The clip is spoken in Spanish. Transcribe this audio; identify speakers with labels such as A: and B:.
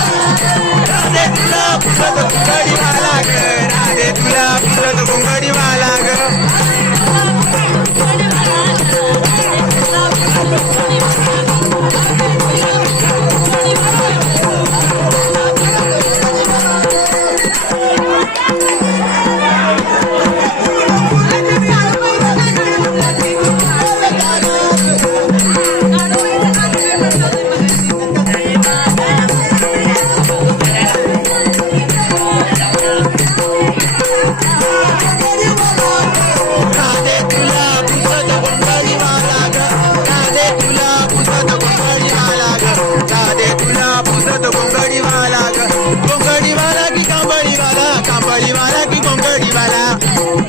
A: Turn it up, brother, turn it up. Bari Bala, keep on Bari Bala.